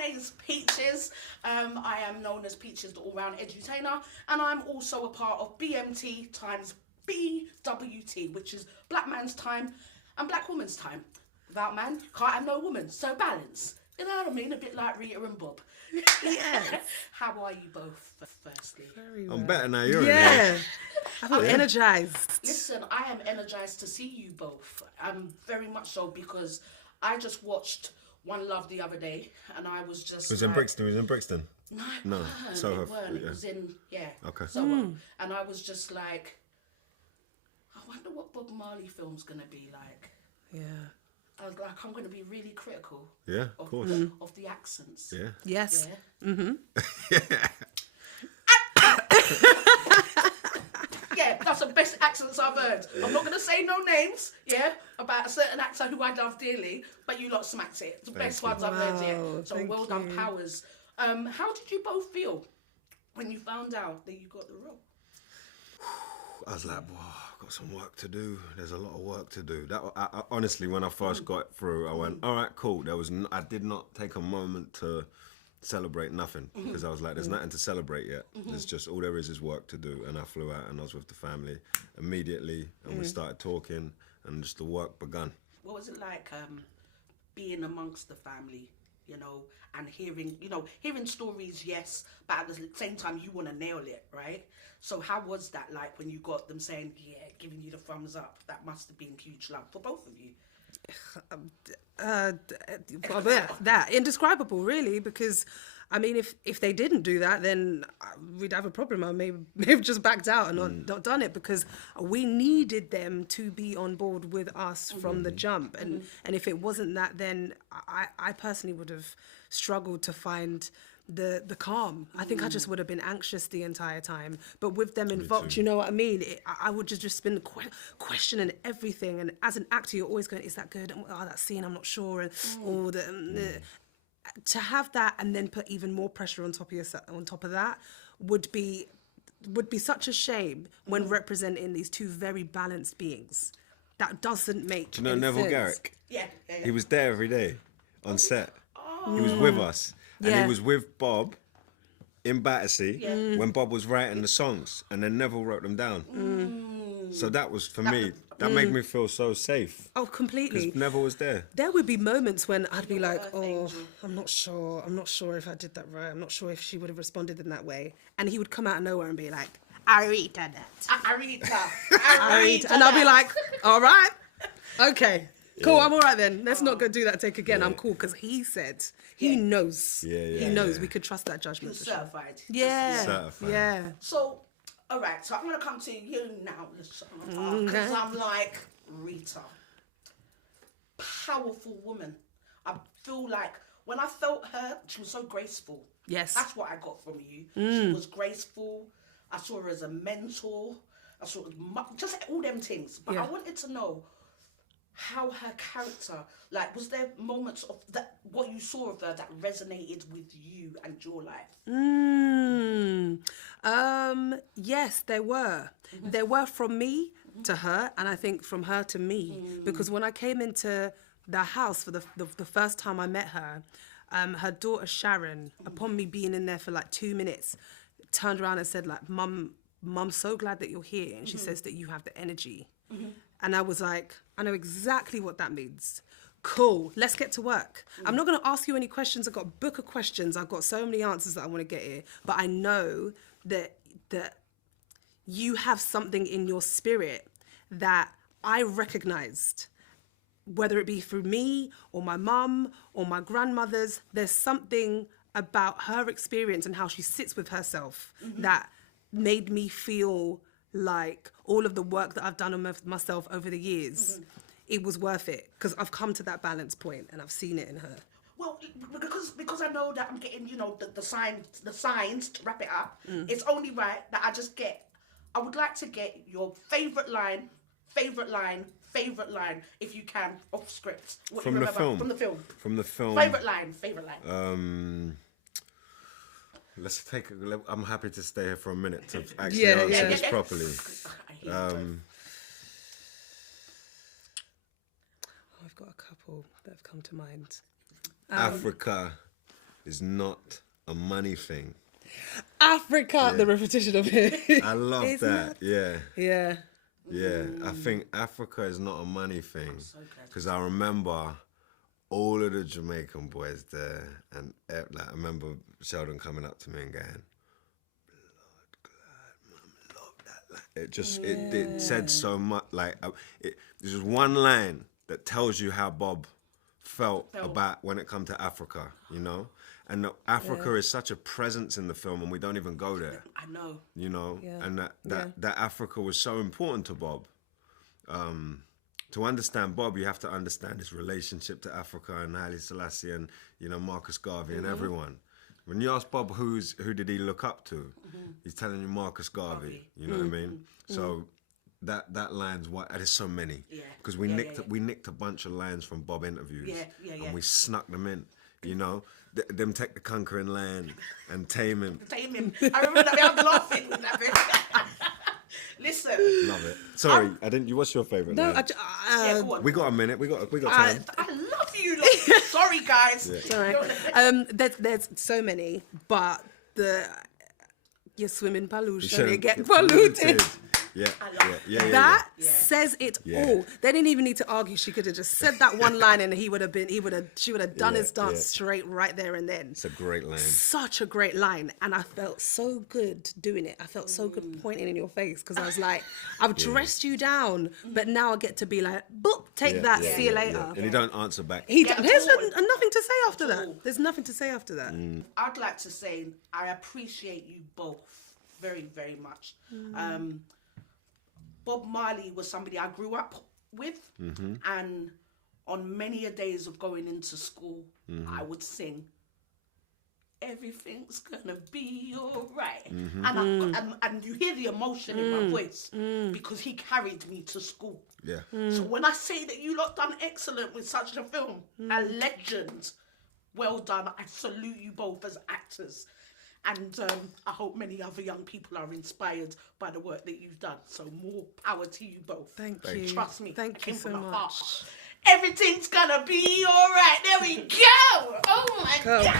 name's Peaches. I am known as Peaches, the all-round edutainer, and I'm also a part of BMT times BWT, which is Black Man's Time and Black Woman's Time. Without man, can't have no woman, so balance. You know what I mean? A bit like Rita and Bob. Yes. How are you both, firstly? Very well. I'm better now, you're in here. I feel energized. Listen, I am energized to see you both. Very much so, because I just watched One Love the other day, and I was just. It was in Brixton. It was in Brixton. No, Soho. it weren't. It was in Okay. Soho. And I was just like, I wonder what Bob Marley film's gonna be like. Yeah. I was like, I'm gonna be really critical. Yeah, of course. Of the accents. Yeah. Yes. Yeah. Yeah, that's the best accents I've heard. I'm not going to say no names, about a certain actor who I love dearly, but you lot smacked it. It's the best ones I've heard yet. So well done, Powers. How did you both feel when you found out that you got the role? I was like, I've got some work to do. There's a lot of work to do. I honestly, when I first got through, I went, all right, cool. I did not take a moment to celebrate nothing, because I was like, there's nothing to celebrate yet. There's just, all there is work to do. And I flew out and I was with the family immediately, and we started talking, and just the work begun. What was it like being amongst the family, and hearing stories, yes, but at the same time you want to nail it, right? So how was that like when you got them saying, giving you the thumbs up? That must have been huge love for both of you. That indescribable, really, because I mean, if they didn't do that, then we'd have a problem. I may have just backed out and not done it, because we needed them to be on board with us from the jump. And if it wasn't that, then I personally would have struggled to find the calm. I think I just would have been anxious the entire time. But with them involved, you know what I mean? I would just been questioning everything. And as an actor, you're always going, is that good? Oh, that scene, I'm not sure. And all to have that and then put even more pressure on top of that would be such a shame when representing these two very balanced beings. That doesn't make Do you know any Neville sense. Garrick? Yeah. He was there every day on set. He was with us. And he was with Bob in Battersea when Bob was writing the songs, and then Neville wrote them down. So that was, for me, that made me feel so safe. Oh, completely. Because Neville was there. There would be moments when I'd be like, I'm not sure if I did that right. I'm not sure if she would have responded in that way. And he would come out of nowhere and be like, Arita that. Arita. And I'll be like, all right, okay. Cool, I'm all right then. Let's not go do that take again. I'm cool, because he said, he knows. He knows. We could trust that judgment. He's certified. Yeah. Certified. Yeah. So, all right, so I'm going to come to you now, because I'm like, Rita, powerful woman. I feel like when I felt her, she was so graceful. Yes. That's what I got from you. She was graceful. I saw her as a mentor. I saw just all them things. But I wanted to know how her character, like, was there moments of that, what you saw of her that resonated with you and your life? Yes, there were. There were from me to her, and I think from her to me. Because when I came into the house for the first time I met her, her daughter Sharon, upon me being in there for like 2 minutes, turned around and said, like, Mum's so glad that you're here. And she says that you have the energy. And I was like, I know exactly what that means. Cool, let's get to work. I'm not going to ask you any questions. I've got a book of questions. I've got so many answers that I want to get here. But I know that you have something in your spirit that I recognized, whether it be through me or my mum or my grandmother's. There's something about her experience and how she sits with herself that made me feel like all of the work that I've done on myself over the years, it was worth it, because I've come to that balance point and I've seen it in her. Well, because I know that I'm getting, the signs to wrap it up. It's only right that I would like to get your favourite line, if you can, off script. What From you the remember film? From the film. Favourite line. Let's I'm happy to stay here for a minute to actually answer this properly. I've got a couple that have come to mind. Africa is not a money thing. Africa, the repetition of it. I love It's that. not. Yeah. Yeah. Yeah. I think Africa is not a money thing. so glad. Because I remember all of the Jamaican boys there, and like, I remember Sheldon coming up to me and going, love that line. It just it said so much. Like there's just one line that tells you how Bob felt about when it come to Africa, you know. And Africa is such a presence in the film, and we don't even go there. I know. You know, and that Africa was so important to Bob. To understand Bob, you have to understand his relationship to Africa and Haile Selassie and, you know, Marcus Garvey and everyone. When you ask Bob who did he look up to, he's telling you Marcus Garvey. You know what I mean? So that line's why there's so many. Yeah. Because we nicked a bunch of lines from Bob interviews. And we snuck them in. You know, them take the conquering land and tame him. Tame him. I remember that. I'm laughing with that bit. Listen. Love it. Sorry, I didn't. What's your favourite line? Yeah, go on. We got a minute. We got time. I love you. Sorry, guys. It's all right. There's so many, but you swim in pollution, you get polluted. Yeah. That says it all. They didn't even need to argue. She could have just said that one line, and she would have done his dance straight right there and then. It's a great line. Such a great line, and I felt so good doing it. I felt so good pointing in your face because I was like, I've dressed you down, but now I get to be like, boop, take that, see you later. And he don't answer back. There's nothing to say after that. There's nothing to say after that. I'd like to say I appreciate you both very, very much. Bob Marley was somebody I grew up with, and on many a days of going into school, I would sing, "Everything's gonna be alright," and you hear the emotion in my voice because he carried me to school. Yeah. So when I say that you lot done excellent with such a film, a legend, well done. I salute you both as actors. And I hope many other young people are inspired by the work that you've done. So more power to you both. Thank you. Trust me. Thank you so much. Heart. Everything's gonna be all right. There we go. Oh my God.